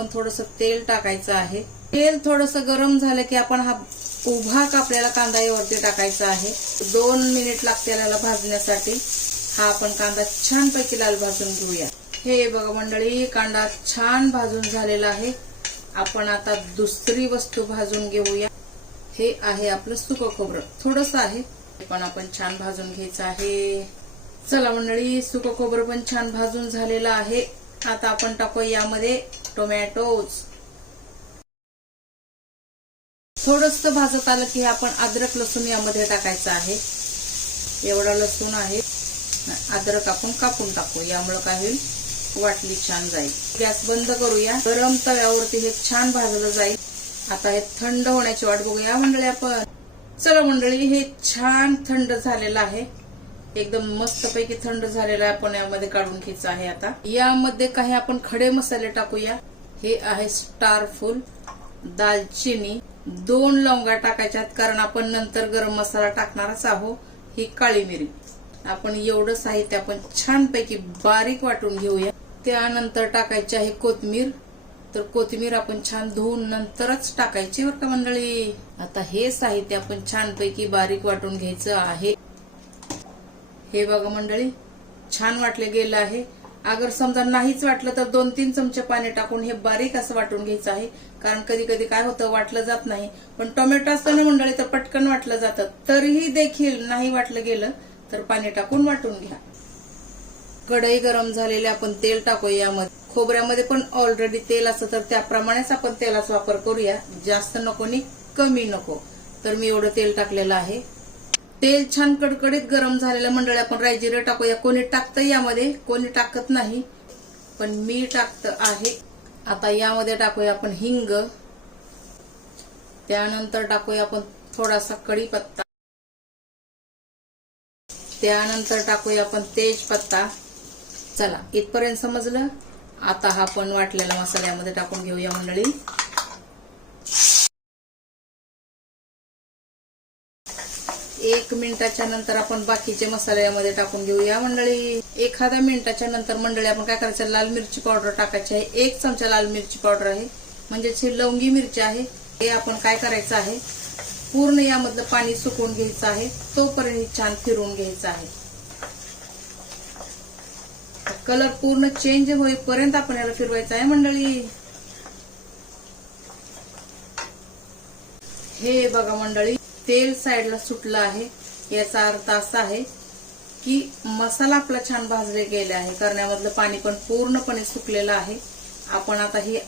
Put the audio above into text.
आपण थोडंसं तेल टाकायचं आहे। तेल थोडंसं गरम झालं की आपण हा उभा कापलेला कांदा यावरती टाकायचा आहे। 2 मिनिट लागतील याला भाजण्यासाठी। हा आपण कांदा छानपैकी लाल भाजून घेऊया। हे बघा मंडळी, कांदा छान भाजून झालेला आहे। आपण आता दुसरी वस्तू भाजून घेऊया। हे आहे आपलं सुकं खोबरं, थोडंसं आहे पण आपण छान भाजून घ्यायचं आहे। चला मंडळी, सुकं खोबरं पण छान भाजून झालेलं आहे। आता आपण टाकू यामध्ये टोमॅटोज। थोडंसं भाजत आलं की आपण अद्रक लसूण यामध्ये टाकायचं आहे। एवढा लसूण आहे, अद्रक आपण कापून टाकू, यामुळे काय होईल वाटली छान जाईल। गॅस बंद करूया। गरम तव्यावरती हे छान भाजलं जाईल। आता हे थंड होण्याची वाट बघूया मंडळी आपण। चला मंडळी, हे छान थंड झालेलं आहे, एकदम मस्तपैकी थंड झालेलं आहे। आपण यामध्ये काढून घ्यायचं आहे। आता यामध्ये काही आपण खडे मसाले टाकूया। हे आहे स्टार फूल, दालचिनी, 2 लवंगा टाकायच्यात कारण आपण नंतर गरम मसाला टाकणारच आहोत। ही काळी मिरी। आपण एवढं साहित्य आपण छानपैकी बारीक वाटून घेऊया। त्यानंतर टाकायची आहे कोथिंबीर। तर कोथिंबीर आपण छान धुवून नंतरच टाकायची बरं का मंडळी। आता हे साहित्य आपण छानपैकी बारीक वाटून घ्यायचं आहे। हे बघा मंडळी, छान वाटले गेलं आहे। अगर समजा नाहीच वाटलं तर 2-3 चमचे पाणी टाकून हे बारीक असं वाटून घ्यायचं आहे। कारण कधी कधी काय होतं, वाटलं जात नाही, पण टोमॅटो असतं ना मंडळी तर पटकन वाटलं जातं। तरीही देखील नाही वाटलं गेलं तर पाणी टाकून वाटून घ्या। कढई गरम झालेले आपण तेल टाकूया यामध्ये। खोबऱ्यामध्ये पण ऑलरेडी तेल असतं तर त्याप्रमाणेच आपण तेलाचा वापर करूया। जास्त नको नि कमी नको, तर मी एवढं तेल टाकलेलं आहे। तेल छान कडकडीत गरम झालेलं मंडळी, आपण राई जिरं टाकूया। कोणी टाकतं यामध्ये, कोणी टाकत नाही, पण मी टाकत आहे। आता यामध्ये टाकूया आपण हिंग। त्यानंतर टाकूया आपण थोडासा कढीपत्ता। त्यानंतर टाकूया आपण तेजपत्ता। चला, इथपर्यंत समजलं। आता हा आपण वाटलेला मसाल्यामध्ये टाकून घेऊया मंडळी। 1 मिनिटाच्या नंतर आपण बाकीचे मसाले यामध्ये टाकून घेऊया मंडळी। 1 मिनिटाच्या नंतर मंडळी आपण काय करायचं, लाल मिरची पावडर टाकायची आहे। 1 चमचा लाल मिरची पावडर आहे, म्हणजेच ही लवंगी मिरची आहे। हे आपण काय करायचं आहे, पूर्ण यामधलं पाणी सुकवून घ्यायचं आहे, तोपर्यंत छान फिरवून घ्यायचं आहे। कलर पूर्ण चेंज होईपर्यंत आपण याला फिरवायचं आहे मंडळी। हे बघा मंडळी, तेल साईडला सुटलं आहे, याचा अर्थ असा आहे की मसाला आपला छान भाजले गेला आहे, कारण यामधलं पाणी पण पूर्णपणे सुकलेलं आहे। आपण आता हे